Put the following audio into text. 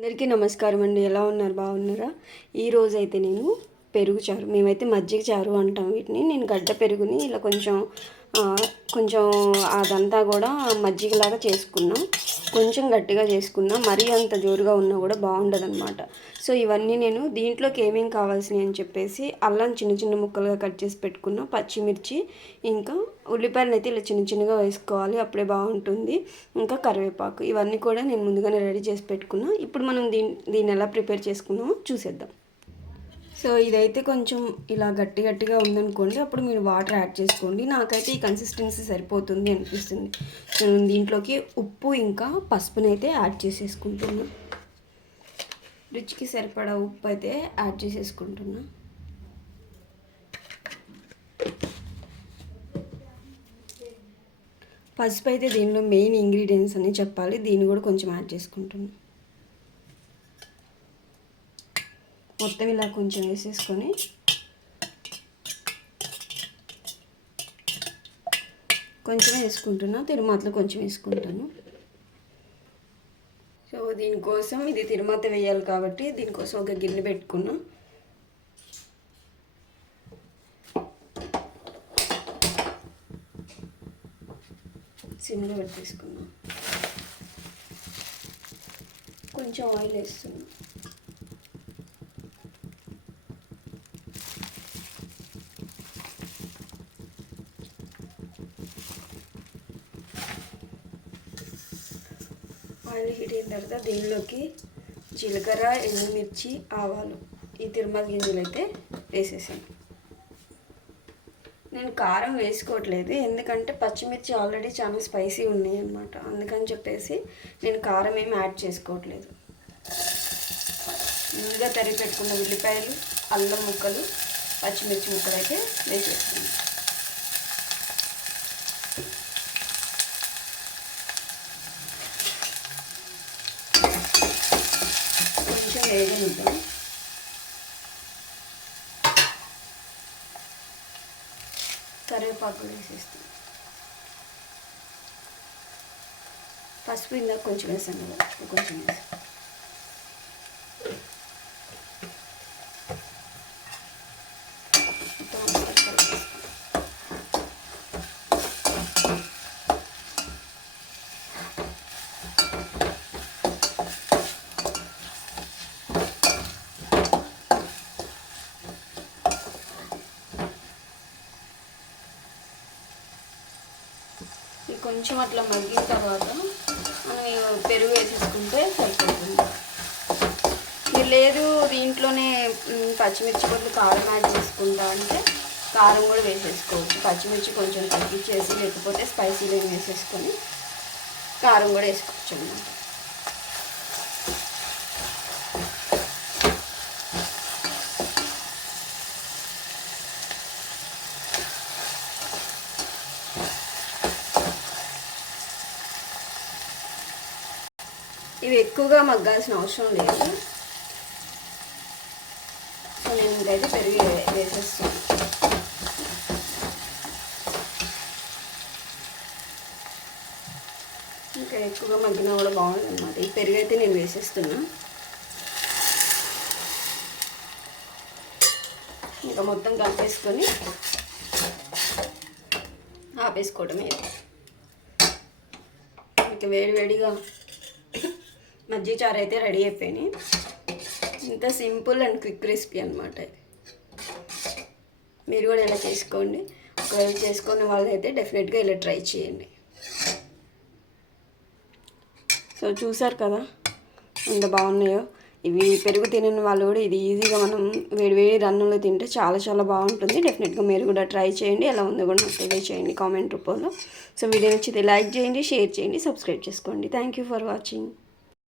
అందరికీ నమస్కారం అండి. ఎలా ఉన్నారు? బాగున్నారా? ఈరోజు అయితే నేను పెరుగు చారు మేమైతే మజ్జిగ చారు అంటాం వీటిని. నేను గడ్డ పెరుగుని ఇలా కొంచెం కొంచెం అదంతా కూడా మజ్జిగలాగా చేసుకున్నాం. కొంచెం గట్టిగా చేసుకున్నాం. మరీ అంత జోరుగా ఉన్నా కూడా బాగుండదు అనమాట సో ఇవన్నీ నేను దీంట్లోకి ఏమేమి కావాల్సినవి అని చెప్పేసి అల్లం చిన్న చిన్న ముక్కలుగా కట్ చేసి పెట్టుకున్నా. పచ్చిమిర్చి ఇంకా ఉల్లిపాయలు అయితే ఇలా చిన్న చిన్నగా వేసుకోవాలి. అప్పుడే బాగుంటుంది. ఇంకా కరివేపాకు. ఇవన్నీ కూడా నేను ముందుగానే రెడీ చేసి పెట్టుకున్నా. ఇప్పుడు మనం దీన్ని దీన్ని ఎలా ప్రిపేర్ చేసుకున్నామో చూసేద్దాం. సో ఇదైతే కొంచెం ఇలా గట్టి గట్టిగా ఉందనుకోండి అప్పుడు మీరు వాటర్ యాడ్ చేసుకోండి. నాకైతే ఈ కన్సిస్టెన్సీ సరిపోతుంది అనిపిస్తుంది. నేను దీంట్లోకి ఉప్పు ఇంకా పసుపునైతే యాడ్ చేసేసుకుంటున్నా. రుచికి సరిపడా ఉప్పు అయితే యాడ్ చేసేసుకుంటున్నా. పసుపు అయితే దీనిలో మెయిన్ ఇంగ్రీడియంట్స్ అని చెప్పాలి దీన్ని కూడా కొంచెం యాడ్ చేసుకుంటున్నాను మొత్తం ఇలా కొంచెం వేసేసుకొని కొంచెం వేసుకుంటున్నా తిరుమాతలో కొంచెం వేసుకుంటాను. సో దీనికోసం ఇది తిరుమాత వేయాలి కాబట్టి దీనికోసం ఒక గిన్నె పెట్టుకున్నా. సిమ్లో పెట్టేసుకున్నా కొంచెం ఆయిల్ వేస్తున్నాను ఆయిల్ హీట్ అయిన తర్వాత దీనిలోకి జీలకర్ర ఎండుమిర్చి ఆవాలు ఈ తిరుమల గింజలు అయితే వేసేసాను. నేను కారం వేసుకోవట్లేదు ఎందుకంటే పచ్చిమిర్చి ఆల్రెడీ చాలా స్పైసీ ఉన్నాయి అన్నమాట. అందుకని చెప్పేసి నేను కారం ఏమి యాడ్ చేసుకోవట్లేదు. ముందుగా తరిగి పెట్టుకున్న ఉల్లిపాయలు అల్లం ముక్కలు పచ్చిమిర్చి ముక్కలు అయితే వేసేస్తున్నాను కొంచెం వేగనిద్దాం కరివేపాకు వేసేస్తాం. పసుపు ఇందాక కొంచెం వేసాను కదా కొంచెం వేసాను మొత్తం ఒకసారి కలిపేస్తాం. ఇది కొంచెం అట్లా మగ్గిన తర్వాత మనం పెరుగు వేసేసుకుంటే సరిపోతుంది. మీరు లేదు దీంట్లోనే పచ్చిమిర్చి బదులు కారం యాడ్ చేసుకుంటా అంటే కారం కూడా వేసేసుకోవచ్చు. పచ్చిమిర్చి కొంచెం తగ్గించేసి లేకపోతే స్పైసీలో వేసేసుకొని కారం కూడా వేసుకోవచ్చు అన్నమాట. ఇవి ఎక్కువగా మగ్గాల్సిన అవసరం లేదు. సో నేను ఇంకైతే పెరిగి వేసేస్తాను. ఇంకా ఎక్కువగా మగ్గినా కూడా బాగుంది అనమాట ఈ పెరుగు అయితే నేను వేసేస్తున్నా. ఇంకా మొత్తం కలిపేసుకొని ఆపేసుకోవడమే. ఇంకా వేడివేడిగా మజ్జిగ చారు అయితే రెడీ అయిపోయినాయి. ఇంత సింపుల్ అండ్ క్విక్ రెసిపీ అనమాట మీరు కూడా ఇలా చేసుకోండి. ఒకవేళ చేసుకునే వాళ్ళైతే డెఫినెట్గా ఇలా ట్రై చేయండి. సో చూసారు కదా ఎంత బాగున్నాయో. ఇవి పెరుగు తినని వాళ్ళు కూడా ఇది ఈజీగా మనం వేడి వేడి రన్నంలో తింటే చాలా చాలా బాగుంటుంది. డెఫినెట్గా మీరు కూడా ట్రై చేయండి. ఎలా ఉందో కూడా నాకు తెలియచేయండి కామెంట్ రూపంలో. సో వీడియో నచ్చితే లైక్ చేయండి షేర్ చేయండి సబ్స్క్రైబ్ చేసుకోండి. Thank you for watching.